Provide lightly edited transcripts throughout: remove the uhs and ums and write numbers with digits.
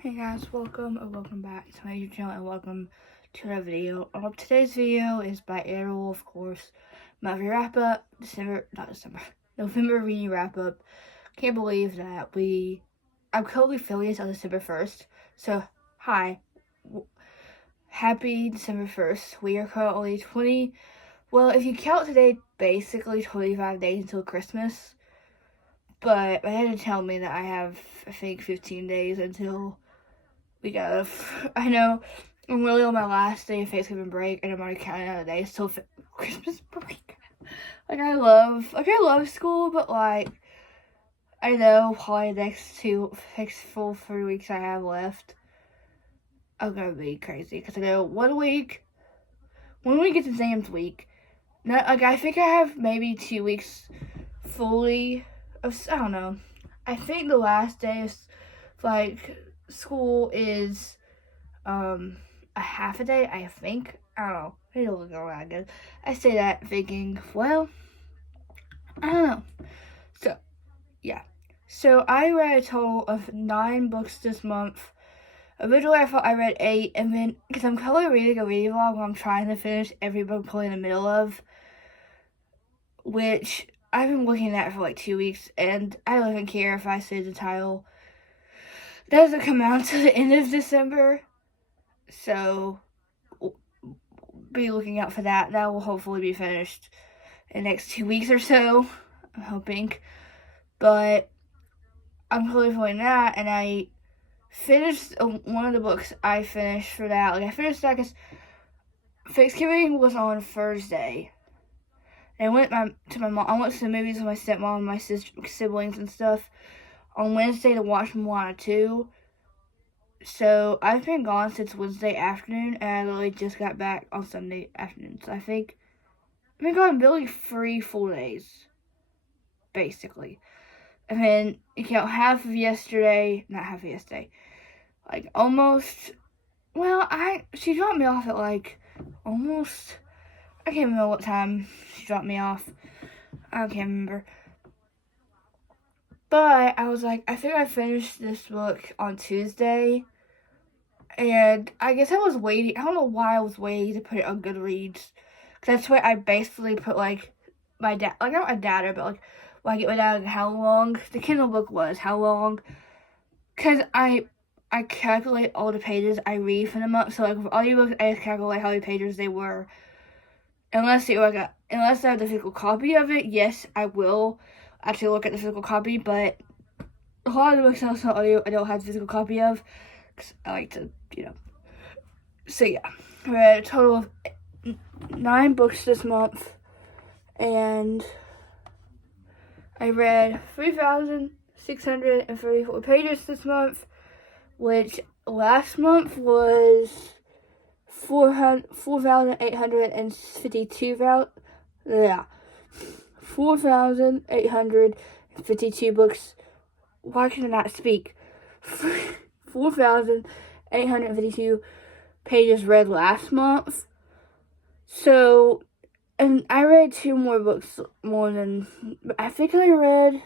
Hey guys, welcome back to my YouTube channel and welcome to another video. Today's video is by Ariel, of course. My wrap up, November reading wrap up. Can't believe that I'm currently filming this on December 1st. So, hi. Happy December 1st. We are currently if you count today, basically 25 days until Christmas. But my dad told me that I have, I think, 15 days until I know I'm really on my last day of Thanksgiving break, and I'm already counting down the days till Christmas break. I love school, but I know probably the next full 3 weeks I have left, I'm gonna be crazy because I know one week it's exams week. I think I have maybe 2 weeks fully of, I don't know. I think the last day of school is a half a day, I think. I don't know. I don't look around good. I say that thinking, well, I don't know. So, yeah. So, I read a total of 9 books this month. Originally, I thought I read 8, and then, because I'm currently reading a reading vlog where I'm trying to finish every book I'm probably in the middle of, which I've been looking at for 2 weeks, and I don't even care if I say the title doesn't come out to the end of December. So, be looking out for that. That will hopefully be finished in the next 2 weeks or so, I'm hoping. But I'm really feeling that, and I finished one of the books I finished for that. I finished that because Thanksgiving was on Thursday. And I went to my mom. I went to the movies with my stepmom, my siblings, and stuff on Wednesday to watch Moana 2. So I've been gone since Wednesday afternoon, and I literally just got back on Sunday afternoon. So I think I've been gone really 3 full days, basically. And then you count not half of yesterday, almost. Well, she dropped me off at almost. I can't remember what time she dropped me off. I can't remember. But I was I think I finished this book on Tuesday. And I guess I was waiting. I don't know why I was waiting to put it on Goodreads. Because that's where I basically put, my data, not my data, but, when I get my data, how long the Kindle book was, how long. Because I calculate all the pages I read for the month. So, with audiobooks, I just calculate how many pages they were. Unless I have the physical copy of it, yes, I will actually look at the physical copy. But a lot of the books on audio I don't have the physical copy of. Because I like to, So, yeah. I read a total of 9 books this month. And I read 3,634 pages this month. Which last month was 4,852 books. Why can I not speak? 4,852 pages read last month. So, and I read 2 more books I think I read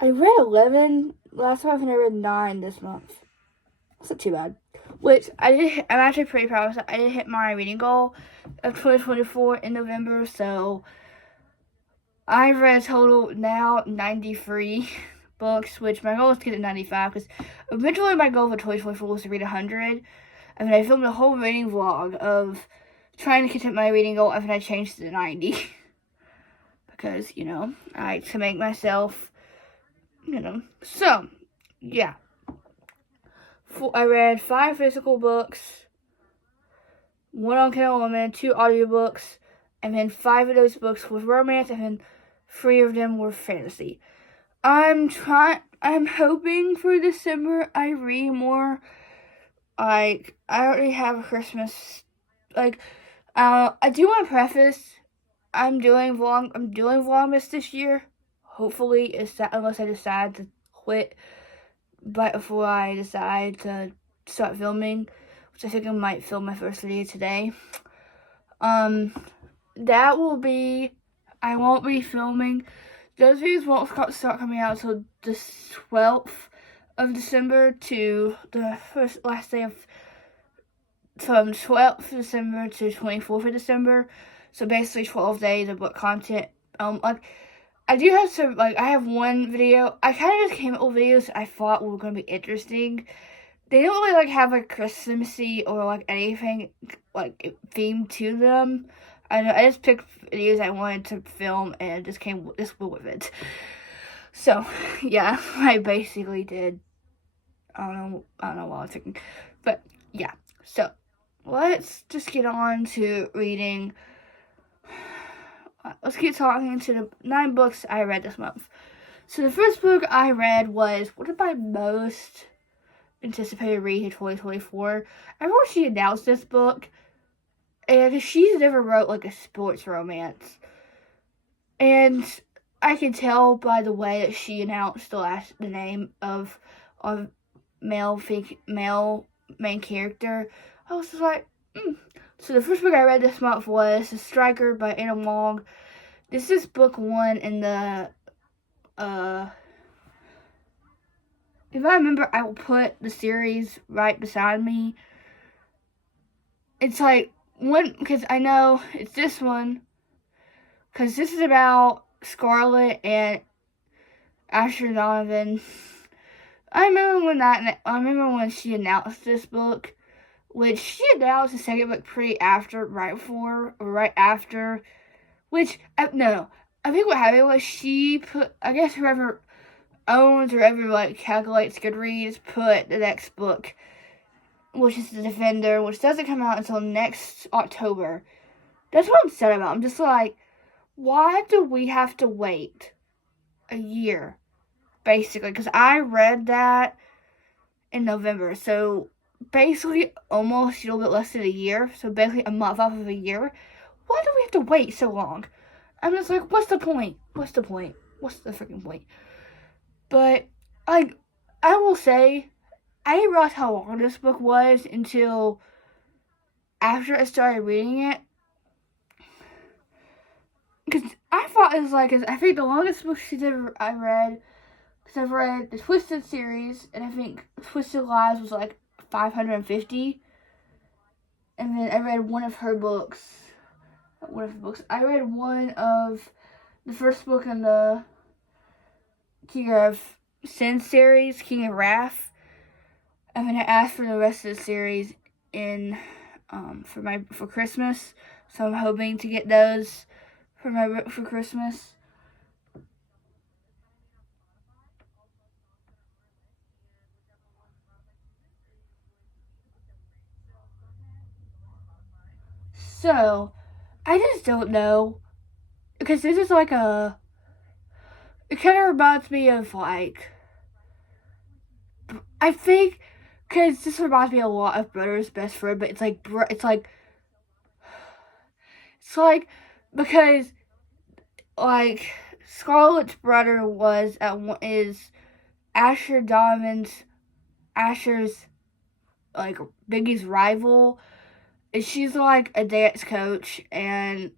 11 last month, and I read 9 this month. That's not too bad. Which I'm actually pretty proud of. I did hit my reading goal of 2024 in November, so I've read a total now 93 books, which my goal is to get to 95, because originally my goal for 2024 was to read 100, and then I filmed a whole reading vlog of trying to catch up my reading goal, and then I changed it to 90, because, I like to make myself, so, yeah. I read 5 physical books, 1 on Kindle Unlimited, 2 audiobooks, and then 5 of those books were romance, and then 3 of them were fantasy. I'm hoping for December I read more. I already have a Christmas, I do want to preface, I'm doing Vlogmas this year. Hopefully, unless I decide to quit but before I decide to start filming, which I think I might film my first video today. That will be, I won't be filming. Those videos won't start coming out until the 12th of December to the last day of, from 12th of December to 24th of December. So basically 12 days of book content. Like, I do have some, like, I have one video. I kind of just came up with videos I thought were going to be interesting. They don't really, like, have, like, Christmassy or, like, anything, like, themed to them. I just picked videos I wanted to film and just came with it. So, yeah, I basically did. I don't know what I was thinking. But, yeah. So, let's just get on to reading. Let's get talking to the 9 books I read this month. So, the first book I read was one of my most anticipated read in 2024. I remember she announced this book, and she's never wrote, like, a sports romance. And I can tell by the way that she announced the name of male main character. I was just like, So the first book I read this month was The Striker by Anna Wong. This is book 1 in the, if I remember, I will put the series right beside me. It's like one, because I know it's this one, because this is about Scarlet and Asher Donovan. I remember when she announced this book, which she announced the second book right after, which, no, I think what happened was she put, I guess whoever owns or ever, like, calculates Goodreads put the next book, which is The Defender, which doesn't come out until next October. That's what I'm sad about. I'm just like, why do we have to wait a year, basically? Because I read that in November, so basically almost a little bit less than a year, so basically a month off of a year. Why do we have to wait so long? I'm just like, what's the point? What's the freaking point? But, like, I will say, I didn't realize how long this book was until after I started reading it. Because I thought it was like, I think the longest book I read, because I've read the Twisted series, and I think Twisted Lives was like 550. And then I read one of her books. I read one of the first book in the King of Sin series, King of Wrath. I'm gonna ask for the rest of the series for Christmas. So I'm hoping to get those for Christmas. So I just don't know, because this is like it kind of reminds me of, like, I think, because this reminds me a lot of Brother's Best Friend, but it's like because, like, Scarlett's brother is Asher's, like, biggest rival, and she's like a dance coach, and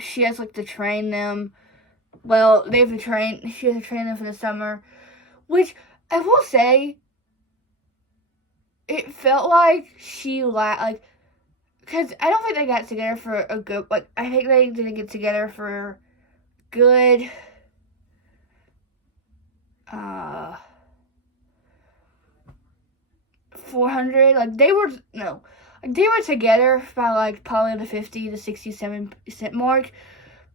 she has, like, to train them. Well, she has to train them for the summer, which I will say, it felt like because I don't think they got together for a good, like, I think they didn't get together for good, 400, like, they were together by, like, probably the 50 to 67% mark,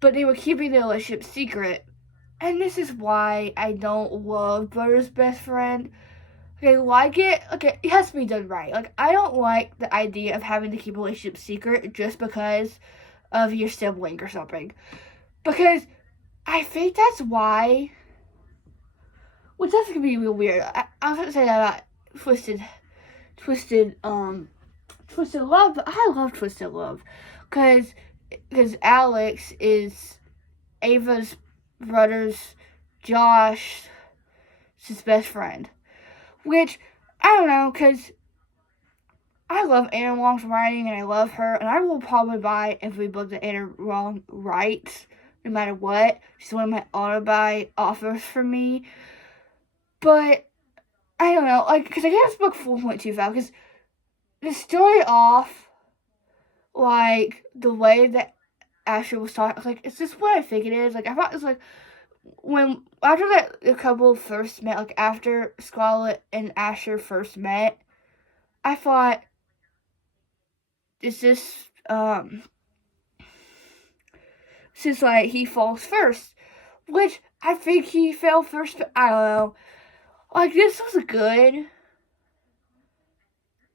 but they were keeping their relationship secret. And this is why I don't love Brother's Best Friend. It has to be done right. Like, I don't like the idea of having to keep a relationship secret just because of your sibling or something. Because I think that's why, which that's gonna be real weird. I was gonna say that about Twisted Love, but I love Twisted Love. Because Alex is Ava's brother's Josh's best friend. Which, I don't know, because I love Anna Wong's writing, and I love her, and I will probably buy every book that Anna Wong writes, no matter what. She's one of my auto-buy offers for me. But I don't know, like, because I gave this book 4.25, because to start off, like, the way that Asher was talking, like, is this what I think it is? Like, I thought it was, like, after that the couple first met, like, after Scarlet and Asher first met, I thought, since, like, he falls first, which I think he fell first, but I don't know. Like, this was good.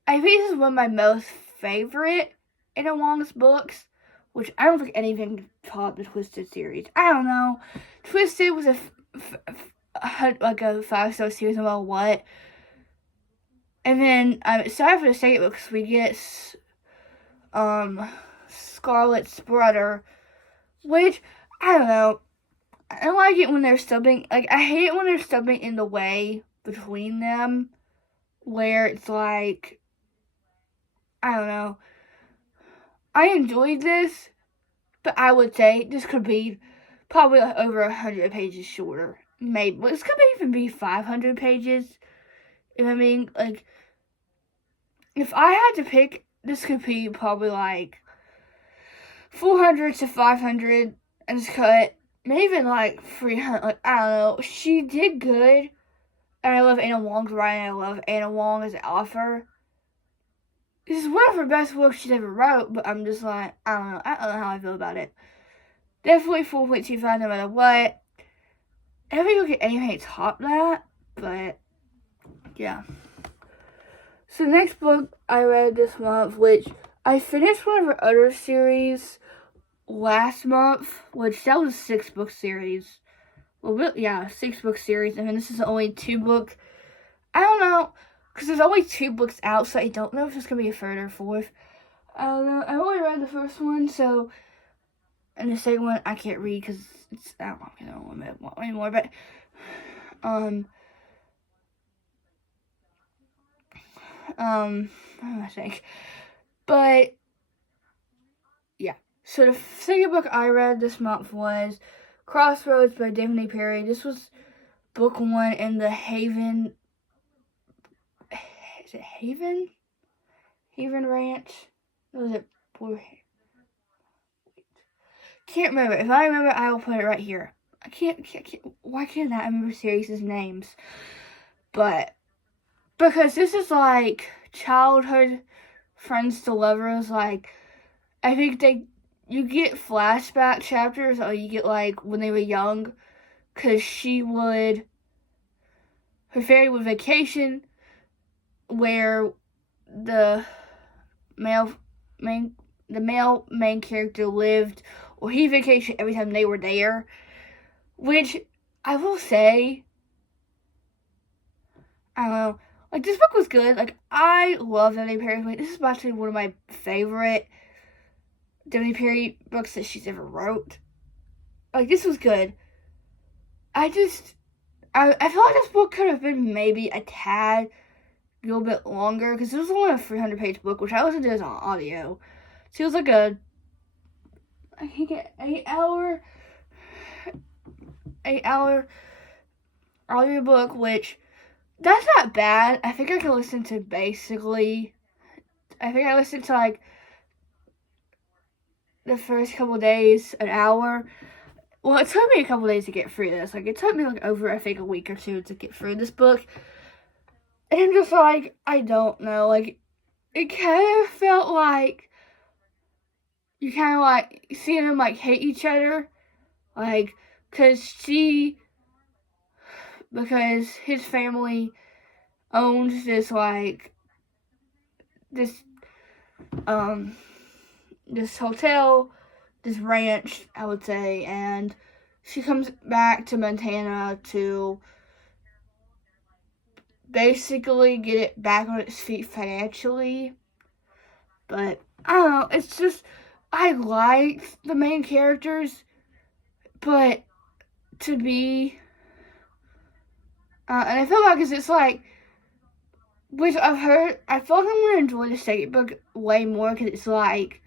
I think this is one of my most favorite Anna Wong's books, which I don't think anything topped the Twisted series. I don't know. Twisted was a 5-star series, no matter what. And then I'm excited for the second book because we get Scarlet's brother, which I don't know. I don't like it when they're stubbing. Like, I hate it when they're stubbing in the way between them, where it's like, I don't know. I enjoyed this, but I would say this could be probably like over 100 pages shorter. Maybe this could even be 500 pages. If I mean, like, if I had to pick, this could be probably like 400 to 500 and just cut. Maybe even like 300. Like, I don't know. She did good. And I love Anna Wong's writing. I love Anna Wong as an author. This is one of her best books she's ever wrote, but I'm just like, I don't know. I don't know how I feel about it. Definitely 4.25 no matter what. I don't think you'll get anything top that, but yeah. So the next book I read this month, which I finished one of her other series last month, which that was a 6-book series. Well, yeah, 6-book series, and then this is only 2-book. I don't know, because there's only 2 books out, so I don't know if there's going to be a third or fourth. I don't know. I only read the first one, so, and the second one I can't read because it's, I don't know anymore, but, I think, but, yeah. So the second book I read this month was Crossroads by Daphne Perry. This was book 1 in the Haven, is it Haven? Haven Ranch? Or was it Blue? Can't remember. If I remember, I will put it right here. I can't why can't I remember series' names? But, because this is like childhood friends to lovers, like, I think you get flashback chapters, or you get like when they were young, because her family would vacation where the male main character lived, or he vacationed every time they were there, which I will say, I don't know, like, this book was good. Like, I love Daphne Perry. Like, this is actually one of my favorite Daphne Perry books that she's ever wrote. Like, this was good. I feel like this book could have been maybe a tad a little bit longer, because it was only a 300-page book, which I listened to as on audio. So it was like I think an 8-hour audio book, which, that's not bad. I think I can listen to I listened to like the first couple days, an hour. Well, it took me a couple days to get through this. Like, it took me like over, I think, a week or 2 to get through this book. And I'm just like, I don't know. Like, it kind of felt like you kind of like seeing them like hate each other. Like, because his family owns this this hotel, this ranch, I would say, and she comes back to Montana to basically get it back on its feet financially. But I don't know, it's just, I like the main characters, but to be, and I feel like it's like, which I've heard, I feel like I'm going to enjoy the second book way more, because it's like,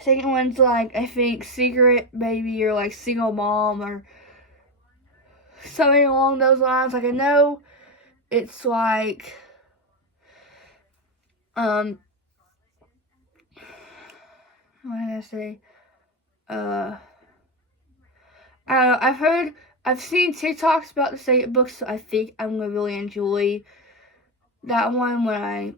second one's like, I think, Secret Baby, or like Single Mom, or something along those lines. Like, I know it's like, what did I say? I don't know, I've seen TikToks about the second book, so I think I'm gonna really enjoy that one when I,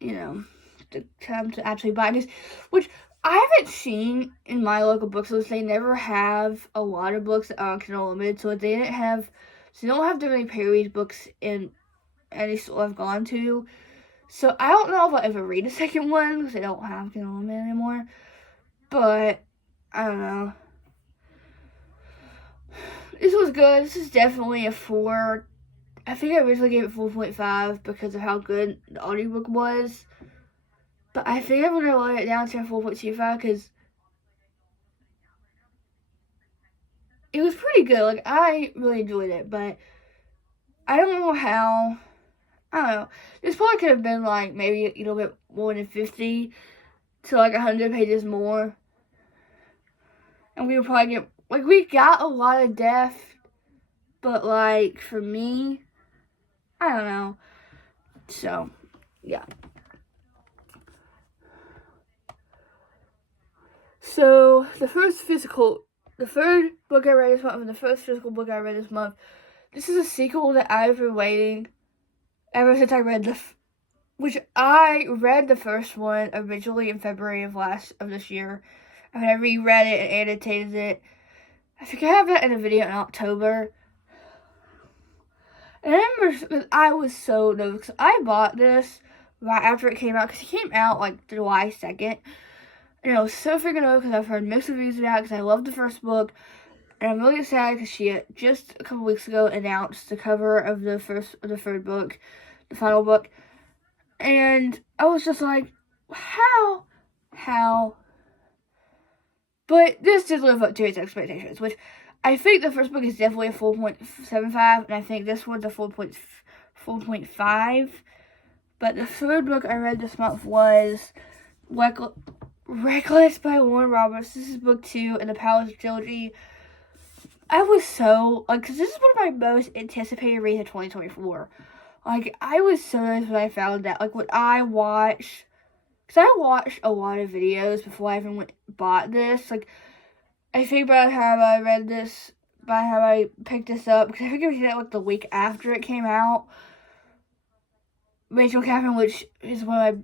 the time to actually buy this, which I haven't seen in my local bookstores. They never have a lot of books on Kindle Unlimited, so they don't have that many Perry's books in any store I've gone to. So I don't know if I'll ever read a second one because they don't have Kindle Unlimited anymore. But I don't know. This was good. This is definitely a 4. I think I originally gave it 4.5 because of how good the audiobook was. But I think I'm going to lower it down to a 4.25 because it was pretty good. Like, I really enjoyed it, but I don't know how. I don't know. This probably could have been, like, maybe a little bit more than 50 to, like, 100 pages more. And we would probably get, like, we got a lot of depth, but, like, for me, I don't know. So, yeah. So, the third book I read this month, and the first physical book I read this month, this is a sequel that I've been waiting ever since I read which I read the first one originally in February of this year. And I reread it and annotated it. I think I have that in a video in October. And I remember I was so nervous. I bought this right after it came out because it came out like July 2nd. And I was so freaking nervous because I've heard mixed reviews about it because I loved the first book. And I'm really excited because she just a couple weeks ago announced the cover of the third book, the final book. And I was just like, how? But this did live up to its expectations, which I think the first book is definitely a 4.75, and I think this one's a 4.5. But the third book I read this month was Reckless by Lauren Roberts. This is book 2 in the Palace trilogy. I was so, because this is one of my most anticipated reads of 2024. Like, I was so nervous when I found that. Like, when I watched, because I watched a lot of videos before I even bought this. Like, I think by the time I read this, by the time I picked this up, because I think I read it like the week after it came out. Rachel Catherine, which is one of my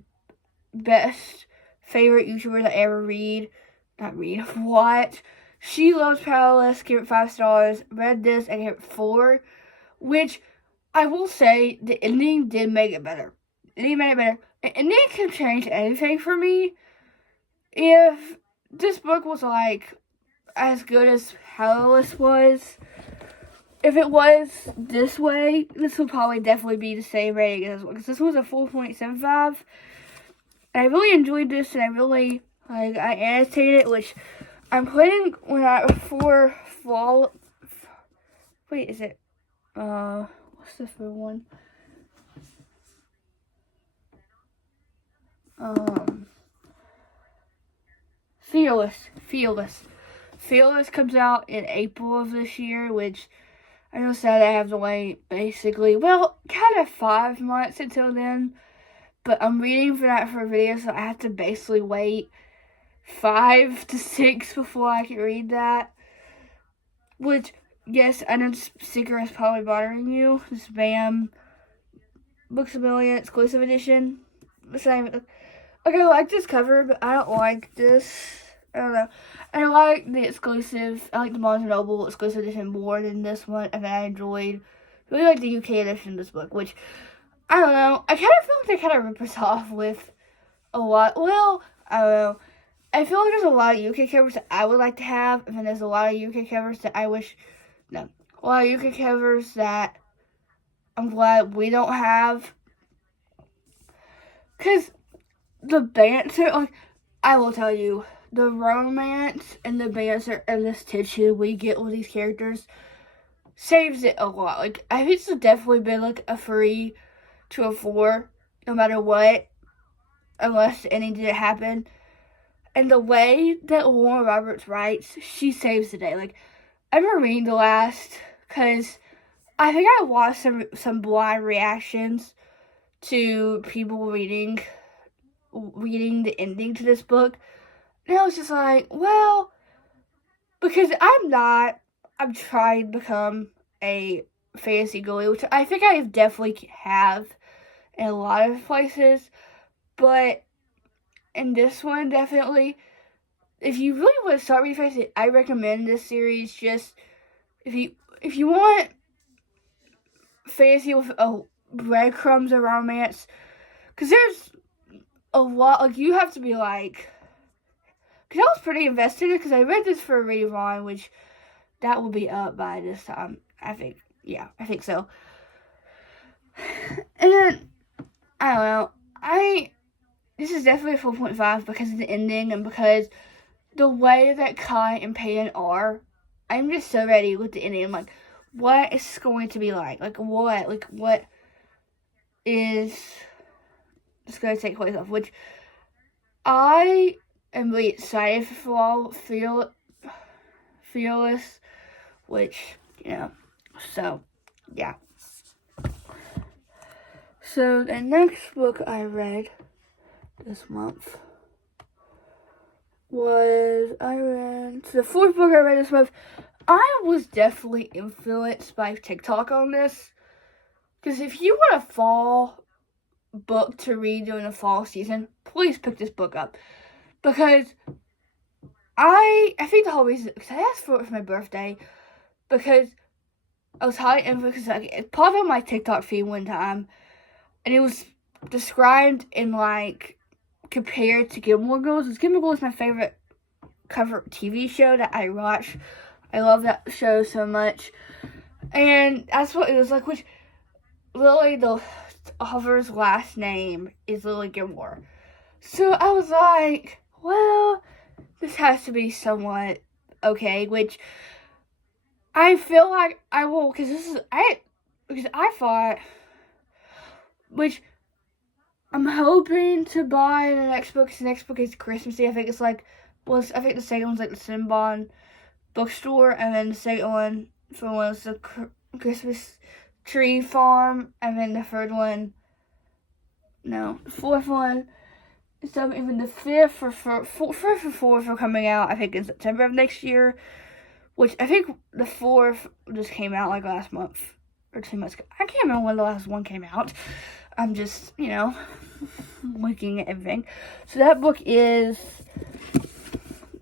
best favorite YouTubers I ever watch. She loves Powerless, gave it 5 stars. Read this and gave it 4, which I will say the ending did make it better. The ending made it better. The ending can change anything for me. If this book was like as good as Powerless was, if it was this way, this would probably definitely be the same rating as well. Because this was a 4.75. And I really enjoyed this, and I annotated it, which I'm putting for fall. Wait, is it? What's the third one? Fearless comes out in April of this year, which I know sad I have to wait basically, well, kind of 5 months until then. But I'm reading for that for a video, so I have to basically wait 5 to 6 before I can read that. Which, yes, I know this sticker is probably bothering you. This BAM Books A Million exclusive edition. Okay, I like this cover, but I don't like this. I don't know. I like the Barnes & Noble exclusive edition more than this one, and I really like the UK edition of this book, which, I don't know. I kind of feel like they kind of rip us off with a lot. Well, I don't know. I feel like there's a lot of UK covers that I would like to have, and then there's a lot of UK covers that a lot of UK covers that I'm glad we don't have. Because the banter, like, I will tell you, the romance and the banter and this tension we get with these characters saves it a lot. Like, I think this would definitely been, like, a 3 to a 4, no matter what, unless the ending didn't happen. And the way that Lauren Roberts writes, she saves the day. Like, I remember reading the last because I think I watched some blind reactions to people reading the ending to this book, and I was just like, well, because I'm trying to become a fantasy girly, which I think I definitely have in a lot of places, but in this one, definitely, if you really want to start reading fantasy, I recommend this series. Just if you want fantasy with breadcrumbs of romance, because there's a lot. Like, you have to be like, because I was pretty invested because I read this for a read on, which that will be up by this time. I think so. And then I don't know. This is definitely a 4.5 because of the ending and because the way that Kai and Pan are. I'm just so ready with the ending. I'm like, what is going to be like? What is just going to take place off? Which I am really excited for all Fearless, which, so, yeah. So, the next book I read this month was, the fourth book I read this month, I was definitely influenced by TikTok on this, because if you want a fall book to read during the fall season, please pick this book up, because I think the whole reason, because I asked for it for my birthday, because I was highly influenced, because it popped on my TikTok feed one time, and it was described in, compared to Gilmore Girls. Gilmore Girls is my favorite cover TV show that I watch. I love that show so much. And that's what it was like, which Lily, the author's last name is Lily Gilmore. So I was like, well, this has to be somewhat okay, which I feel like I will, because I thought, which I'm hoping to buy the next book. The next book is Christmassy. I think it's I think the second one's the Cinnabon bookstore, and then the second one was the Christmas Tree Farm, and then the the fourth one. So even the fifth or fourth are coming out, I think, in September of next year. Which I think the fourth just came out last month or 2 months ago. I can't remember when the last one came out. I'm just, looking at everything. So that book is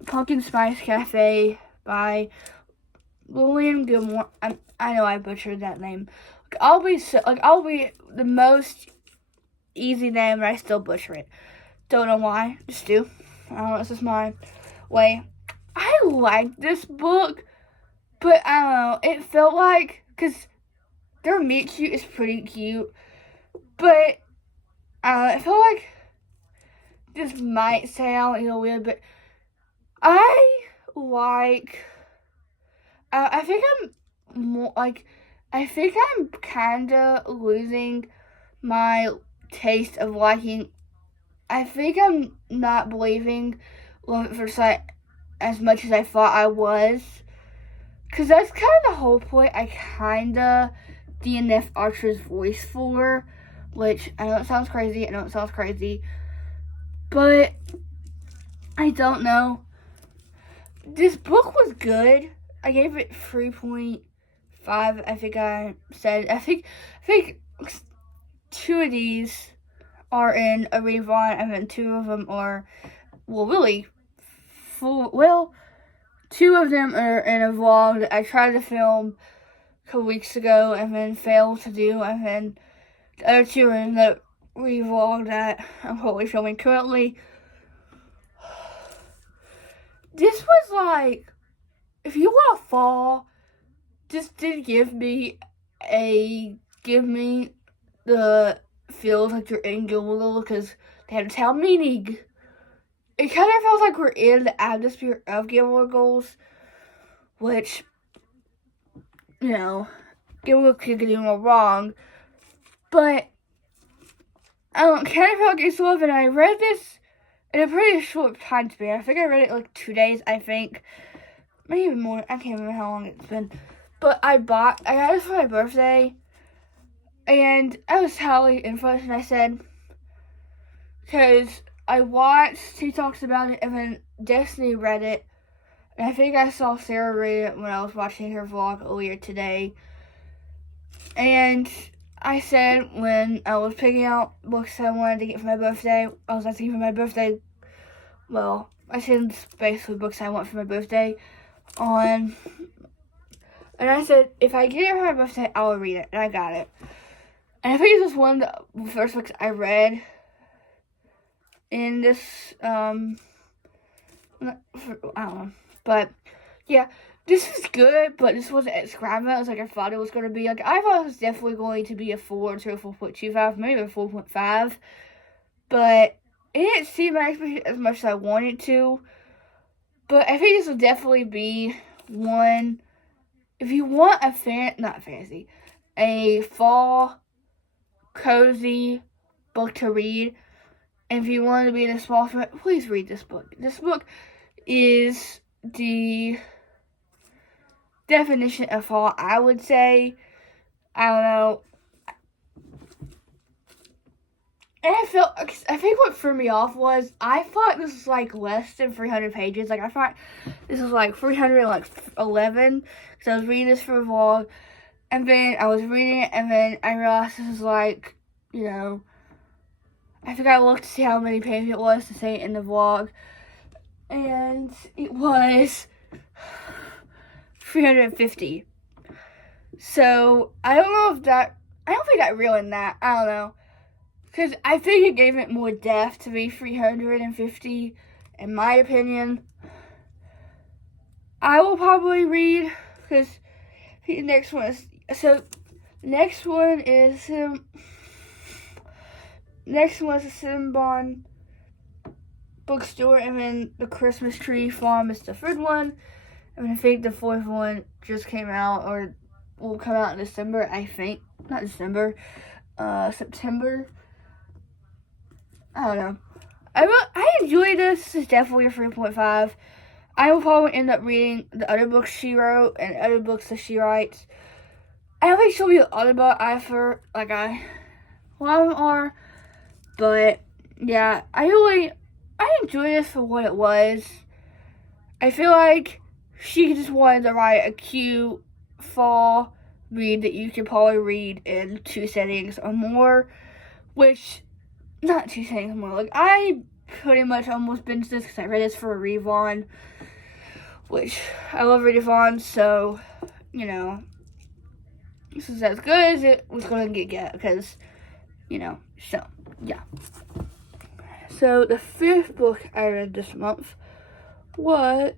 Pumpkin Spice Cafe by Lillian Gilmore. I know I butchered that name. I'll be the most easy name, and I still butcher it. Don't know why. Just do. I don't know. It's just my way. I like this book, but I don't know. It felt like, because their meet cute is pretty cute, but I feel like this might sound weird, but I think I'm more I think I'm kinda losing my taste of liking. I think I'm not believing Love at First Sight as much as I thought I was. Because that's kind of the whole point I kinda DNF Archer's voice for. Which, I know it sounds crazy. But, I don't know. This book was good. I gave it 3.5, I think I said. I think 2 of these are in a Revon, and then 2 of them are, really, 2 of them are in a vlog that I tried to film a couple weeks ago and then failed to do, and then the other 2 are in the revlog that I'm probably filming currently. This was if you want to fall, just did give me the feels like you're in Gilmore, because they had a town meeting. It kind of feels like we're in the atmosphere of Gilmore Girls, which, Gilmore could get no wrong, but I don't kind of feel like it's love, and I read this in a pretty short time span. I think I read it 2 days, maybe even more. I can't remember how long it's been, but I got it for my birthday, and I was telling influence, and I said, because I watched TikToks about it, and then Destiny read it, and I think I saw Sarah read it when I was watching her vlog earlier today, and I said when I was picking out books I wanted to get for my birthday, I was asking for my birthday, well, I said basically books I want for my birthday on, and I said, if I get it for my birthday, I will read it, and I got it. And I think this was one of the first books I read in this, I don't know, but, yeah, this was good, but this wasn't as extravagant as, like, I thought it was going to be. Like, I thought it was definitely going to be a 4 to a 4.25, maybe a 4.5, but it didn't seem as much as I wanted to, but I think this will definitely be one, if you want a fall, cozy book to read, and if you want to be in a small format, please read this book. This book is the definition of fall, I would say. I don't know. And I think what threw me off was, I thought this was, like, less than 300 pages. Like, I thought this was, like, 311, because I was reading this for a vlog, and then I was reading it, and then I realized this was, like, you know, I think I looked to see how many pages it was to say it in the vlog, and it was 350. So, I don't think that ruined that. I don't know. Because I think it gave it more depth to be 350, in my opinion. I will probably read, because the next one is, the Cinnabon bookstore, and then the Christmas Tree Farm is the third one, and I think the fourth one just came out, or will come out in December, I think. Not December, September. I don't know. I enjoyed this. This is definitely a 3.5. I will probably end up reading the other books she wrote and other books that she writes. I don't think she'll be the other book either, like a lot of them are. But, yeah, I enjoyed this for what it was. I feel like she just wanted to write a cute fall read that you could probably read in 2 settings or more, which, not 2 settings or more. Like, I pretty much almost binged this because I read this for a Revon, which I love Revon, so, you know, this is as good as it was going to get, because, you know, so, yeah. So, the 5th book I read this month was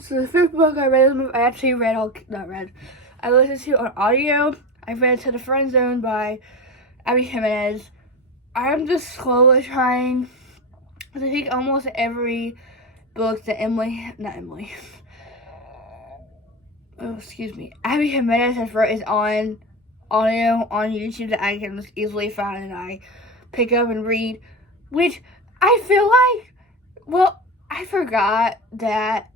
So the 5th book I read this month, I listened to on audio. I read To the Friend Zone by Abby Jimenez. I'm just slowly trying, because I think almost every book that Abby Jimenez has wrote is on audio on YouTube that I can just easily find and I pick up and read, which I feel like, well, I forgot that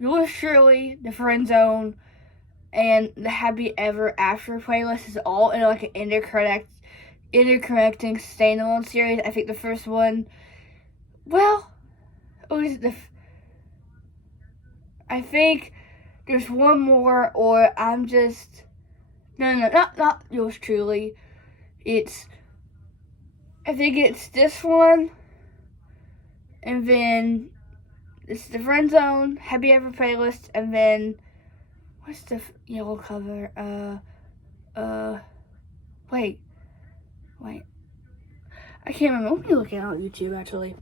Yours Truly, The Friend Zone, and the Happy Ever After playlist is all in like an interconnecting standalone series. I think the first one, I think there's one more, or I'm just, not Yours Truly. I think it's this one, and then it's The Friend Zone, Happy Ever playlist, and then what's the yellow cover? Wait. I can't remember. Let me look it on YouTube actually,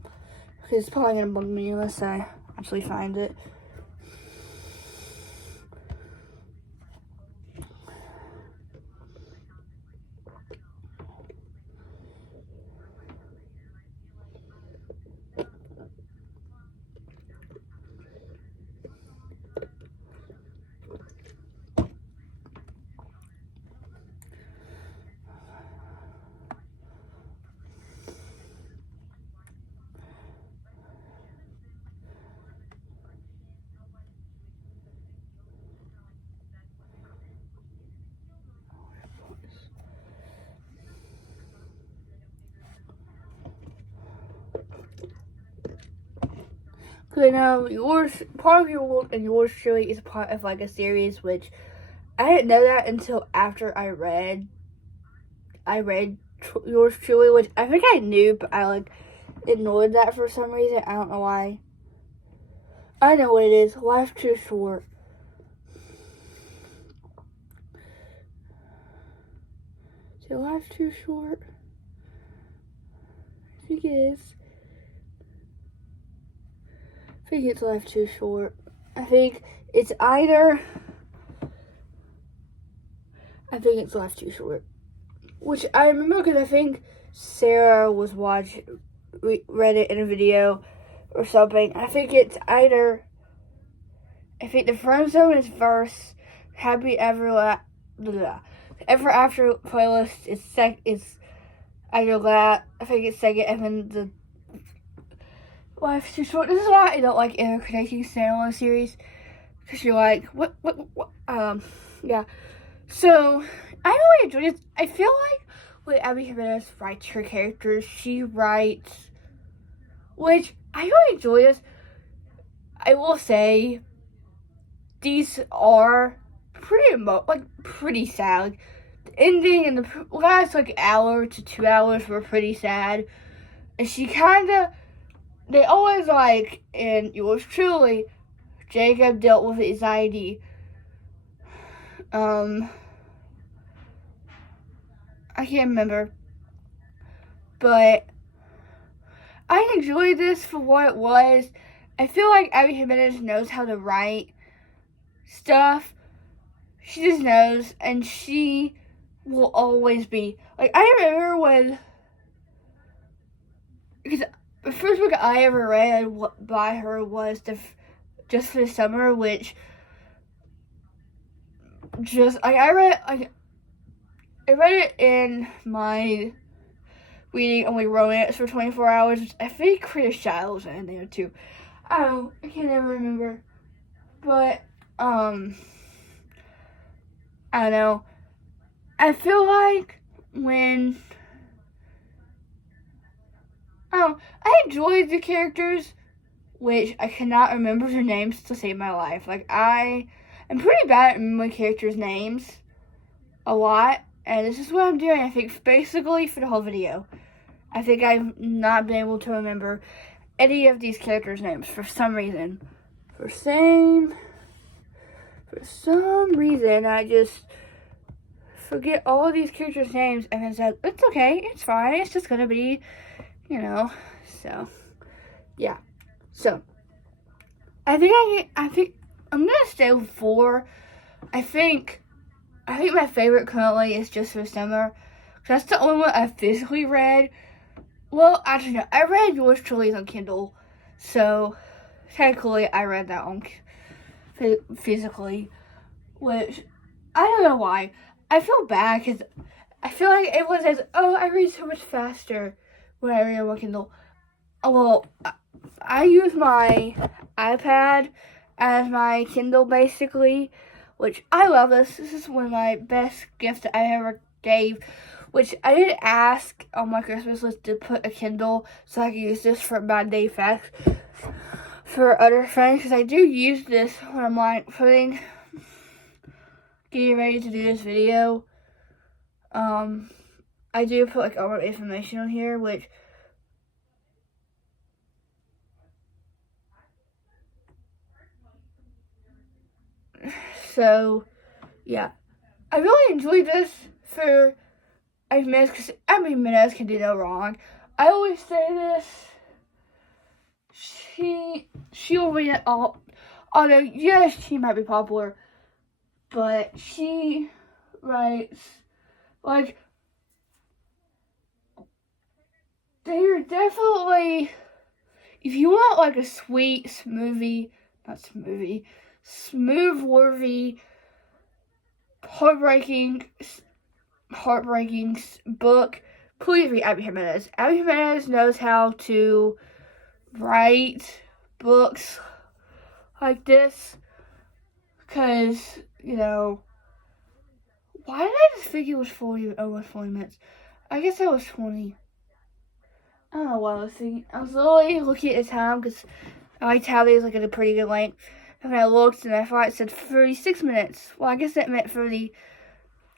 because it's probably gonna bug me unless I actually find it. Because I know part of your world and yours truly is a part of like a series, which I didn't know that until after I read yours truly, which I think I knew, but I like ignored that for some reason. I don't know why. I know what it is. Life's too short. Is it life's too short? I think it is. I think it's life too short. I think it's life too short. Which I remember because I think Sarah was read it in a video or something. I think the Friend Zone is verse, Happy Ever After playlist is either that. I think it's second, and then the Life's Too Short. This is why I don't like interconnecting standalone series, because you're like, what, yeah. So, I really enjoy this. I feel like when Abby Jimenez writes her characters, she writes, which I really enjoy this. I will say, these are pretty sad. Like, the ending and the last hour to 2 hours were pretty sad. And they always in yours truly, Jacob dealt with anxiety. I can't remember. But I enjoyed this for what it was. I feel like Abby Jimenez knows how to write stuff. She just knows, and she will always be. I remember because the first book I ever read by her was Just for the Summer, which I read it in my reading only romance for 24 hours, which I think Chris Giles was in there too. I can't ever remember. But, I don't know. I feel like I enjoyed the characters, which I cannot remember their names to save my life. I am pretty bad at remembering characters' names a lot, and this is what I'm doing, I think, basically for the whole video. I think I've not been able to remember any of these characters' names for some reason. For some reason, I just forget all of these characters' names and then said, it's okay, it's fine, it's just gonna be, so, yeah. So, I think I'm gonna stay with 4. I think my favorite currently is Just for the Summer. That's the only one I physically read. Well, actually, no. I read Yours Truly on Kindle. So, technically, I read that on physically. Which, I don't know why. I feel bad because I feel like everyone says, oh, I read so much faster when I read on Kindle. Well, I use my iPad as my Kindle, basically, which I love this. This is one of my best gifts that I ever gave, which I did ask on my Christmas list to put a Kindle so I could use this for my day facts for other friends, because I do use this when I'm getting ready to do this video. I do put all my information on here, which so, yeah. I really enjoyed this for Abby Jimenez, because Abby Jimenez can do no wrong. I always say this. She'll read it all. Although, yes, she might be popular, but she writes, they're definitely, if you want, a sweet, smooth-worthy, heartbreaking book, please read Abby Jimenez. Abby Jimenez knows how to write books like this, because, why did I just think it was almost 40 minutes? I guess that was 20. I don't know what I was thinking. I was literally looking at the time because I liked how they was like at a pretty good length. And when I looked and I thought it said 36 minutes. Well, I guess that meant 30.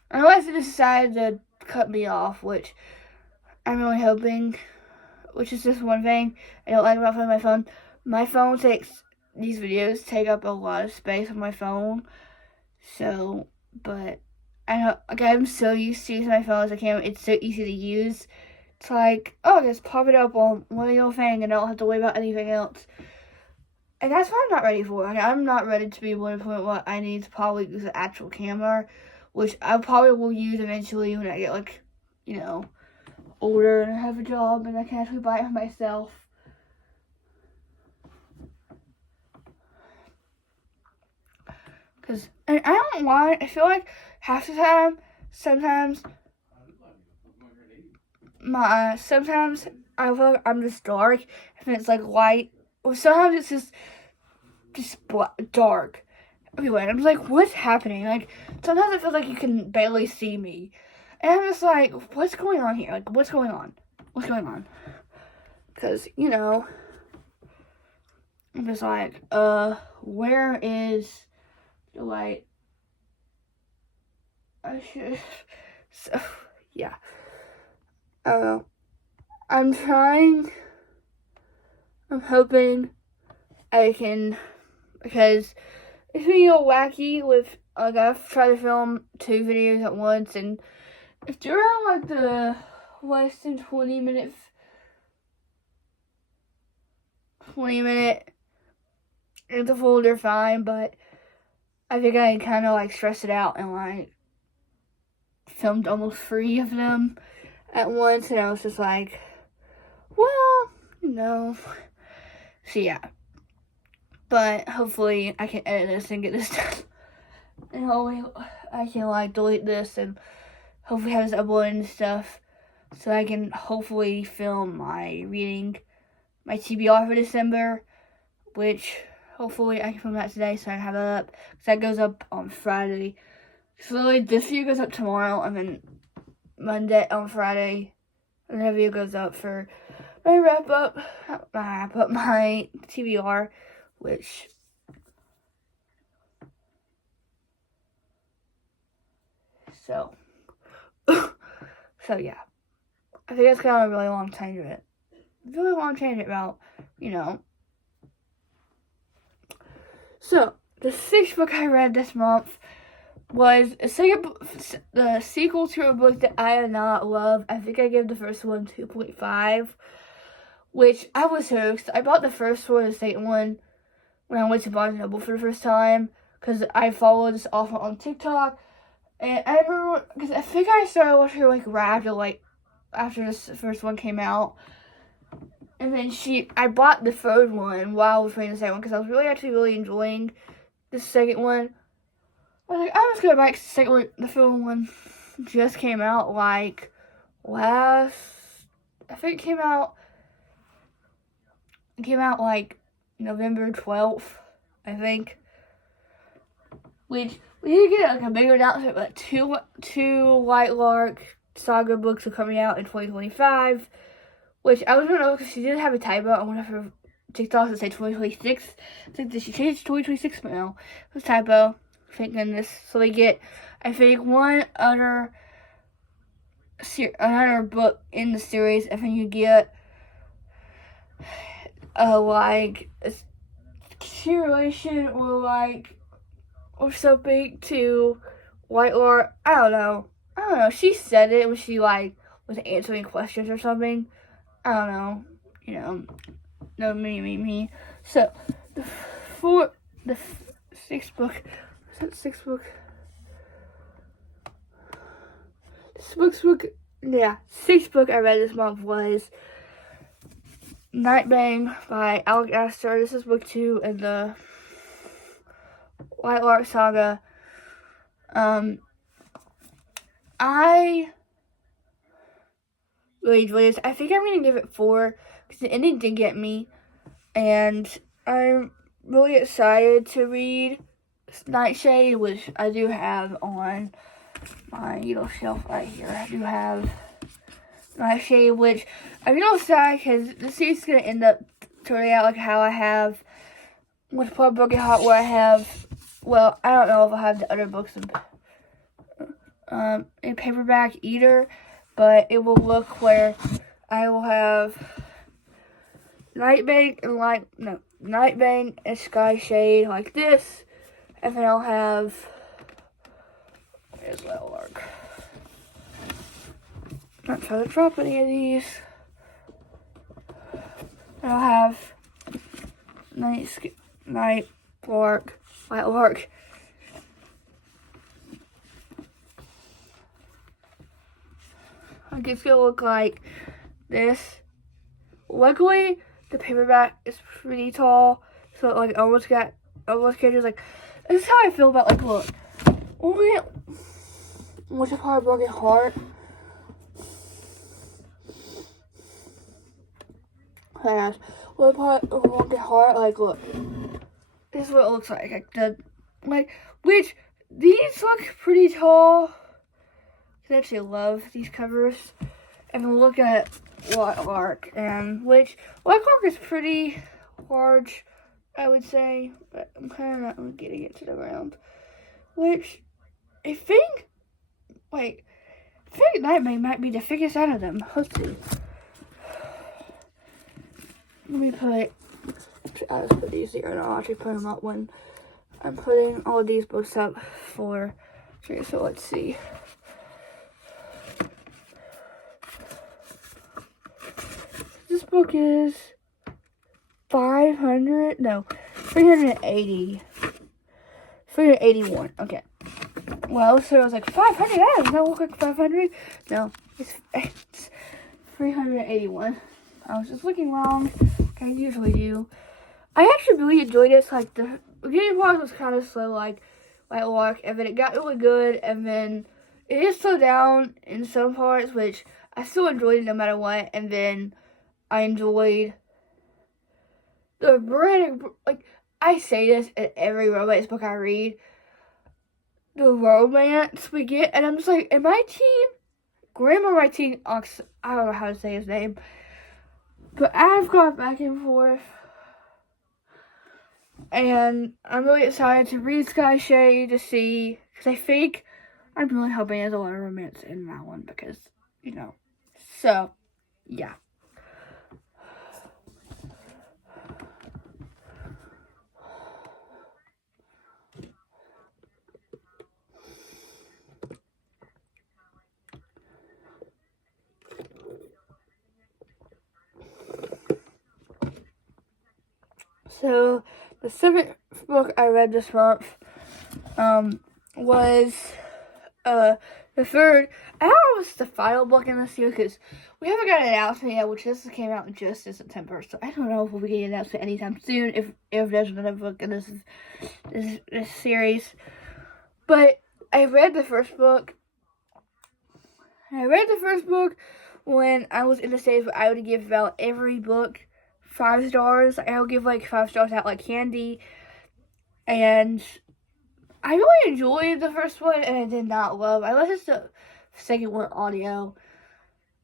Unless they decided to cut me off, which I'm really hoping. Which is just one thing I don't like about my phone. My phone these videos take up a lot of space on my phone. So, but I'm so used to using my phone as a camera. It's so easy to use. It's like, oh, just pop it up on one little thing and I don't have to worry about anything else. And that's what I'm not ready for. Like, I'm not ready to be able to implement what I need to probably use an actual camera, which I probably will use eventually when I get, like, you know, older and I have a job and I can actually buy it for myself. Because, and I don't lie, I feel like half the time, sometimes I feel like I'm just dark and it's like light. Or sometimes it's just dark everywhere. And I'm just like, what's happening? Like, sometimes I feel like you can barely see me. And I'm just like, what's going on here? Like, what's going on? What's going on? Because, you know, I'm just like, where is the light? I should, so, yeah. I don't know. I'm hoping I can, because it's being a wacky with, like, I've tried to film 2 videos at once, and if you're around, like, the less than 20 minute interval, they're fine, but I think I kind of, like, stressed it out and, like, filmed almost 3 of them at once, and I was just like, well, you know, so yeah, but hopefully I can edit this and get this done, and hopefully I can, like, delete this and hopefully have this uploaded and stuff, so I can hopefully film my my TBR for December, which hopefully I can film that today so I can have that up, because that goes up on Friday. So literally this video goes up tomorrow, and then Monday on Friday, another video goes up for my my TBR, which so yeah. I think it's kind of a really long tangent. Really long tangent about, you know. So, the 6th book I read this month was the sequel to a book that I did not love. I think I gave the first one 2.5, which I was so excited. I bought the first one, the second one, when I went to Barnes & Noble for the first time, because I followed this author on TikTok, and I remember, because I think I started watching her, like, right after this first one came out, and then I bought the third one while I was reading the second one, because I was really enjoying the second one. I was like, I'm just gonna buy the second one. The third one just came out, like, I think it came out like November 12th, I think. Which, we did get, like, a bigger announcement, but two White Lark Saga books are coming out in 2025, which I was gonna know because she did have a typo on one of her TikToks that said 2026. I think that she changed to 2026, but no, it was a typo. Thank goodness. So they get, I think, one other book in the series. I think you get like a curation or something to White Lark. I don't know. She said it when she, like, was answering questions or something. I don't know. You know. No, me. So, the 6th book. Was that 6th book? Yeah. 6th book I read this month was Nightbang by Alec Astor. This is book 2 in the White Lark Saga. I really enjoyed this. I think I'm going to give it 4 because the ending did get me. And I'm really excited to read Nightshade, which I do have on my shelf right here. I do have Nightshade, which I'm sad because the series is going to end up turning out like how I have Which part of Broken Heart where I have, well, I don't know if I have the other books in paperback either, but it will look where I will have Nightbane and Sky Shade like this, and then I'll have, where's Little Lark? Not trying to drop any of these. I'll have Night Lark, White Lark. Like it's gonna look like this. Luckily, the paperback is pretty tall, so it, like almost catches. Like this is how I feel about, like, look, what's a part of Broken Heart? Yes, what part of Broken Heart? Like, look, this is what it looks like. Which these look pretty tall. I actually love these covers. And look at White Lark, and which White Lark is pretty large, I would say, but I'm kind of not getting it to the ground. Which I think Nightmare might be the thickest out of them. Let's see. Let me I'll just put these here, and I'll actually put them up when I'm putting all these books up for. Okay, so let's see. This book is 381. Okay. Well, so I was like 500. That does not look like 500. No, it's 381. I was just looking wrong. Like I usually do. I actually really enjoyed this. Like the beginning part was kind of slow, like White Lark, and then it got really good, and then it is slowed down in some parts, which I still enjoyed it no matter what, and then I enjoyed the brand, like, I say this in every romance book I read, the romance we get, and I'm just like, am I team Graham or my team Ox? I don't know how to say his name, but I've gone back and forth, and I'm really excited to read Sky Shade to see, because I think I'm really hoping there's a lot of romance in that one, because, you know, so, yeah. So, the 7th book I read this month was the 3rd. I don't know if it's the final book in the series because we haven't got an announcement yet, which this came out just in September. So, I don't know if we'll be getting an announcement anytime soon if there's another book in this series. But I read the first book. When I was in the stage where I would give out every book 5 stars. I would give like 5 stars out like candy. And I really enjoyed the first one, and I did not love. I listened to the second one audio.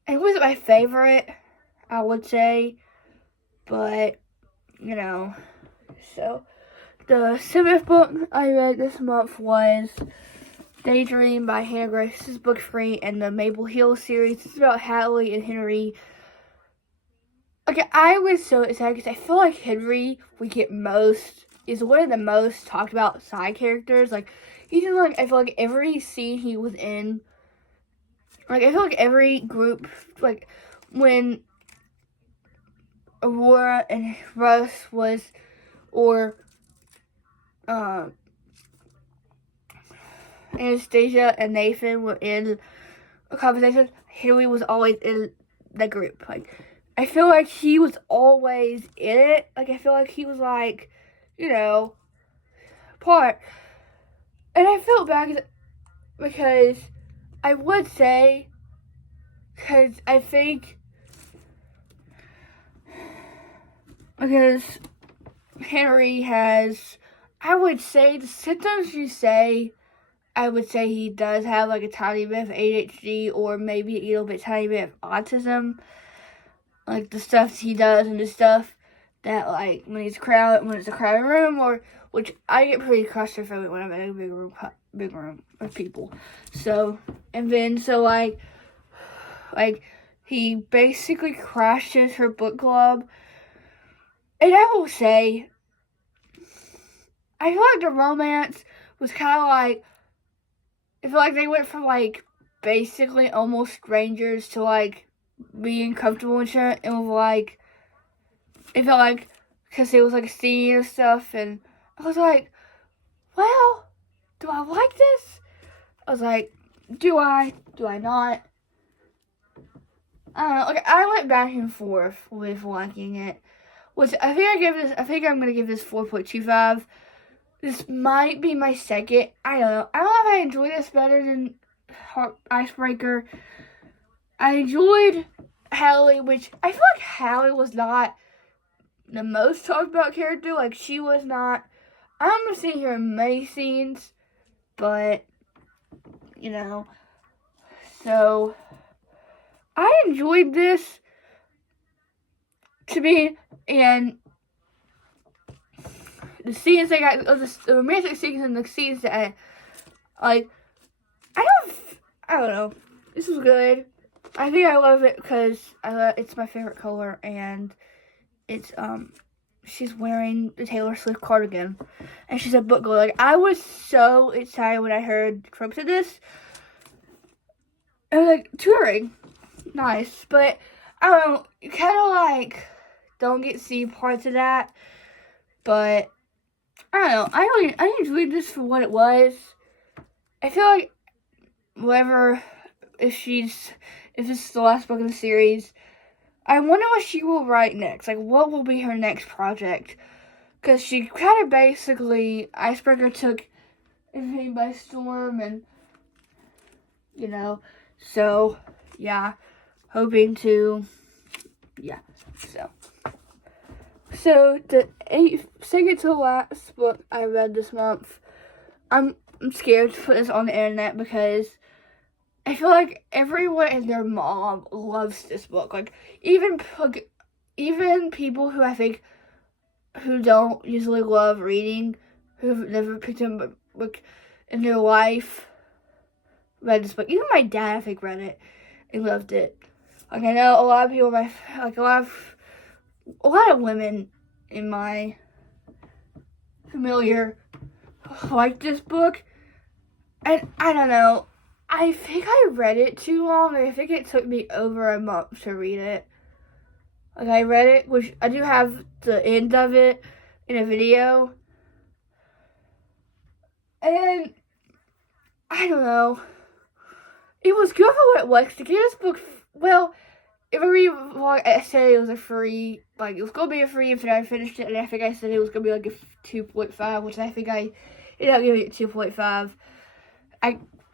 It wasn't my favorite, I would say. But, you know. So, the 7th book I read this month was Daydream by Hannah Grace. This is book 3 in the Maple Hill series. It's about Hadley and Henry. Okay, I was so excited because I feel like Henry is one of the most talked about side characters. Like, even like I feel like every scene he was in, like I feel like every group, like when Aurora and Russ or Anastasia and Nathan were in a conversation, Henry was always in the group. Like, I feel like he was always in it. Like, I feel like he was like, you know, part. And I felt bad because I would say, because I think, because Henry has, I would say, the symptoms you say, I would say he does have like a tiny bit of ADHD or maybe a little bit tiny bit of autism. Like the stuff he does and the stuff that like when it's a crowded room, or which I get pretty claustrophobic when I'm in a big room of people. So like he basically crashes her book club, and I will say, I feel like the romance was kind of like, I feel like they went from like basically almost strangers to like being comfortable and shit. It was like, it felt like, because it was like a scene and stuff, and I was like, well, do I like this? I was like, do I not? I don't know. Like, I went back and forth with liking it, which I think I'm gonna give this 4.25. This might be my second. I don't know. I don't know if I enjoyed this better than Icebreaker. I enjoyed Hallie, which I feel like Hallie was not the most talked about character. Like, she was not. I remember seeing her in many scenes, but so I enjoyed this to me, and the scenes they got, the romantic scenes and the scenes that I don't know. This was good. I think I love it because it's my favorite color, and it's she's wearing the Taylor Swift cardigan, and she's a book girl. Like, I was so excited when I heard tropes of this. I was like, touring, nice, but I don't know, you kind of like don't get to see parts of that, but I don't know. I enjoyed this for what it was. I feel like if this is the last book in the series, I wonder what she will write next. Like, what will be her next project? Because she kind of basically, Icebreaker took everything by storm, and, so, yeah, hoping to, yeah, So, the second to last book I read this month, I'm scared to put this on the internet because I feel like everyone and their mom loves this book. Like, even people who I think who don't usually love reading, who've never picked up a book in their life, read this book. Even my dad, I think, read it and loved it. Like, I know a lot of people, a lot of women in my familiar like this book, and I don't know. I think I read it too long. I think it took me over a month to read it. Like, I read it, which I do have the end of it in a video. And I don't know. It was good for what it was. To get this book, well, I said it was a free, like, it was going to be a free if I finished it, and I think I said it was going to be like a 2.5, which I think I ended up giving it 2.5.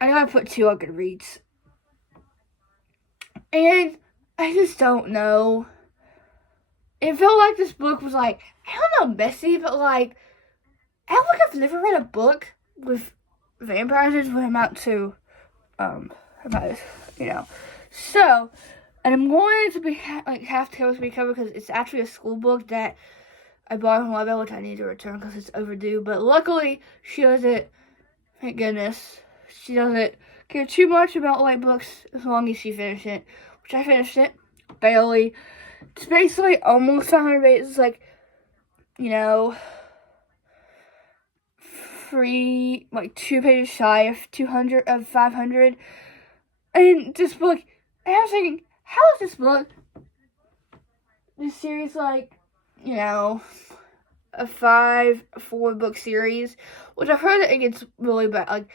I gotta put 2 on Goodreads. And I just don't know. It felt like this book was like, I don't know, messy, but like, I feel like I've never read a book with vampires with amount to, So, and I'm going to be have to be covered because it's actually a school book that I bought from Love, which I need to return because it's overdue. But luckily, she doesn't. Thank goodness, she doesn't care too much about light books as long as she finished it, which I finished it barely. It's basically almost 500 pages, like, free, like 2 pages shy of 500. And this book, and I was thinking, how is this book, this series, like, a 4-book series, which I've heard that it gets really bad. Like,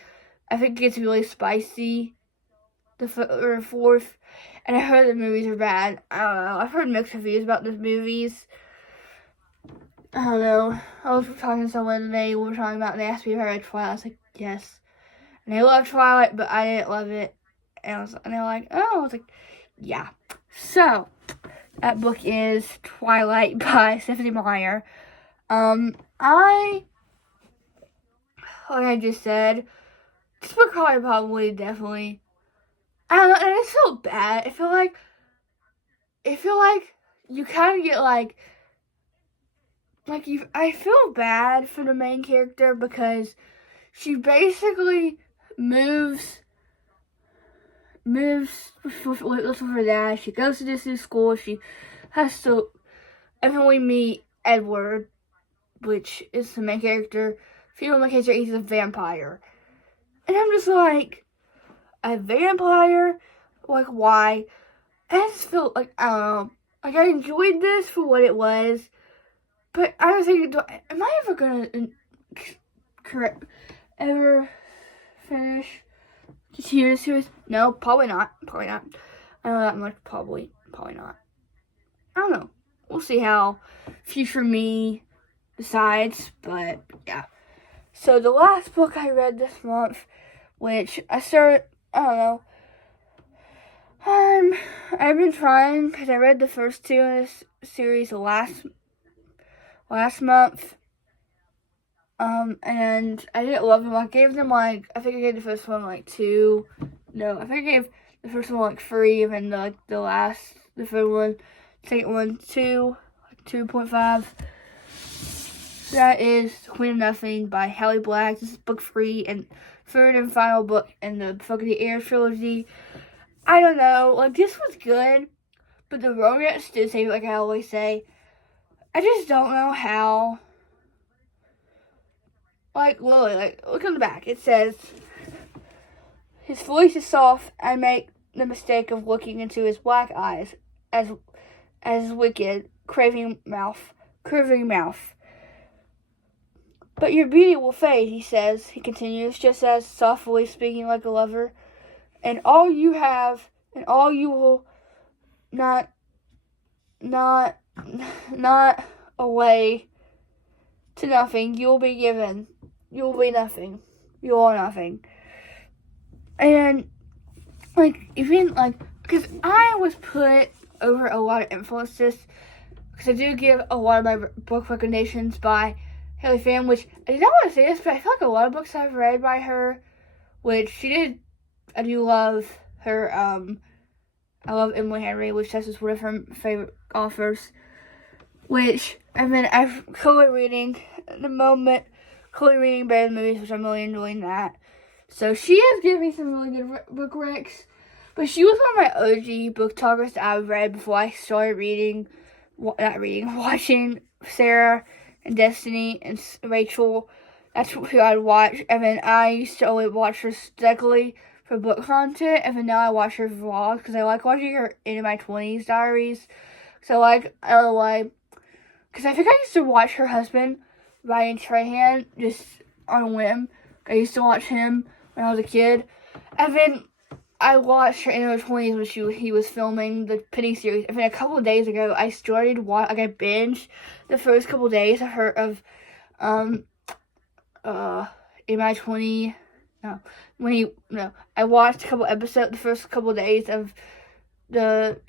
I think it gets really spicy, the 4th, and I heard the movies are bad. I don't know. I've heard mixed reviews about the movies. I don't know. I was talking to someone today, we were talking about, and they asked me if I read Twilight. I was like, yes. And they love Twilight, but I didn't love it. And they're like, oh. I was like, yeah. So, that book is Twilight by Stephenie Meyer. Like I just said, this book probably definitely, I don't know, and it's so bad. I feel like you kind of get like, like, I feel bad for the main character because she basically moves with her dad. She goes to this new school. She has to eventually meet Edward, which is the main character. Female main character, he's a vampire. And I'm just like, a vampire? Like, why? I just feel like, I don't know. Like, I enjoyed this for what it was. But I was thinking, am I ever gonna ever finish the series? No, probably not. Probably not. I know that much. Probably not. I don't know. We'll see how future me decides. But yeah. So the last book I read this month, which I started, I don't know. I've been trying because I read the first two in this series last month. And I didn't love them. I gave them I think I gave the first one 2. No, I think I gave the first one 3, and then the third one, second one 2, 2.5. So that is Queen of Nothing by Hallie Black. This is book 3 and third and final book in the Folk of the Air trilogy. I don't know, this was good, but the romance did say, like I always say, I just don't know how. Lily, look on the back. It says, his voice is soft. I make the mistake of looking into his black eyes as wicked, curving mouth. But your beauty will fade, he says. He continues, just as softly speaking like a lover. And all you have, and all you will not away to nothing. You'll be given. You'll be nothing. You are nothing. And because I was put over a lot of influences, because I do give a lot of my book recommendations by Haley Pham, which I did not want to say this, but I feel like a lot of books I've read by her, which she did. I do love her. I love Emily Henry, which that's just one of her favorite authors. Which I'm currently reading at the moment. Currently reading Bad Movies, which I'm really enjoying that. So she has given me some really good book recs. But she was one of my OG book talkers that I read before I started watching Sarah and Destiny and Rachel. That's who I'd watch. And then I used to only watch her strictly for book content. And then now I watch her vlogs because I like watching her In My 20s diaries. So I don't know why. Because I think I used to watch her husband, Ryan Trahan, just on a whim. I used to watch him when I was a kid. And then I watched her In Her 20s when he was filming the Penny series. And then a couple of days ago, I started I binged the first couple of days In My 20. I watched a couple episodes, the first couple of days of the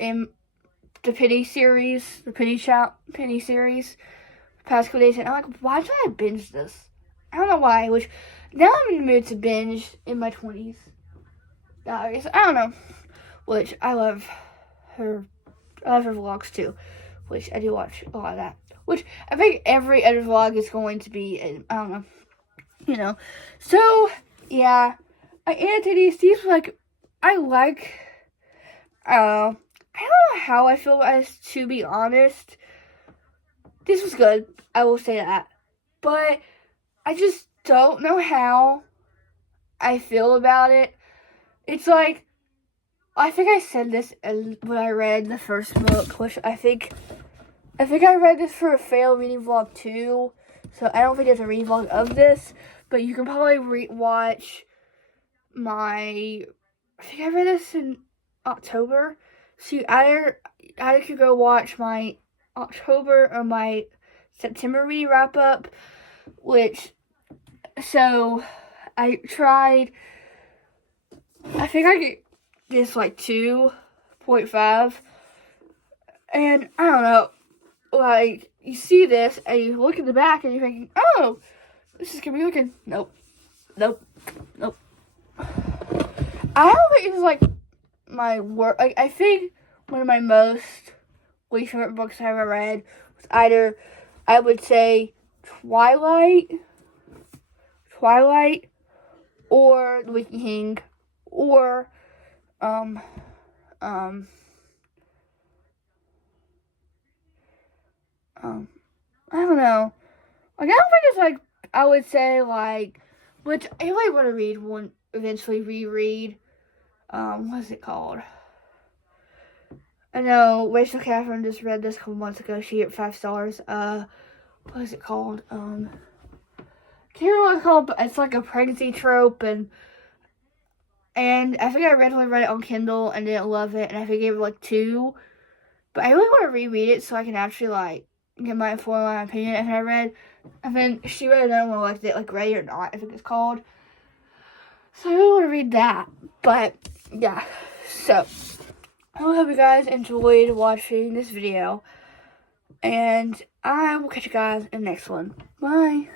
Penny series, the Penny series, the past couple days, and I'm like, why did I binge this? I don't know why, which now I'm in the mood to binge In My 20s. I don't know, which I love her vlogs too, which I do watch a lot of that, which I think every other vlog is going to be, I don't know, so, yeah, I added these I don't know how I feel about this, to be honest. This was good, I will say that. But I just don't know how I feel about it. It's I think I said this when I read the first book, which I think I read this for a fail reading vlog too. So I don't think there's a reading vlog of this. But you can probably watch I think I read this in October. So you either could go watch my October or my September reading wrap up, so I tried, I think I get this 2.5, and I don't know, you see this, and you look at the back, and you're thinking, oh, this is gonna be looking, nope. I don't think it's my work. I think one of my most least favorite books I ever read was either I would say Twilight, or The Wicked King, or I don't know. Like, I don't think it's like, I would say like, which I really want to read, one eventually reread. What is it called? I know Rachel Catherine just read this a couple months ago. She gave it 5 stars. What is it called? Can't remember what it's called, but it's like a pregnancy trope, and I think I originally read it on Kindle and didn't love it, and I think I gave it like 2. But I really want to reread it so I can actually like get my informed opinion. And then she read another one, like it, like Ready or Not, I think it's called. So I really want to read that. But yeah, so I hope you guys enjoyed watching this video, and I will catch you guys in the next one. Bye.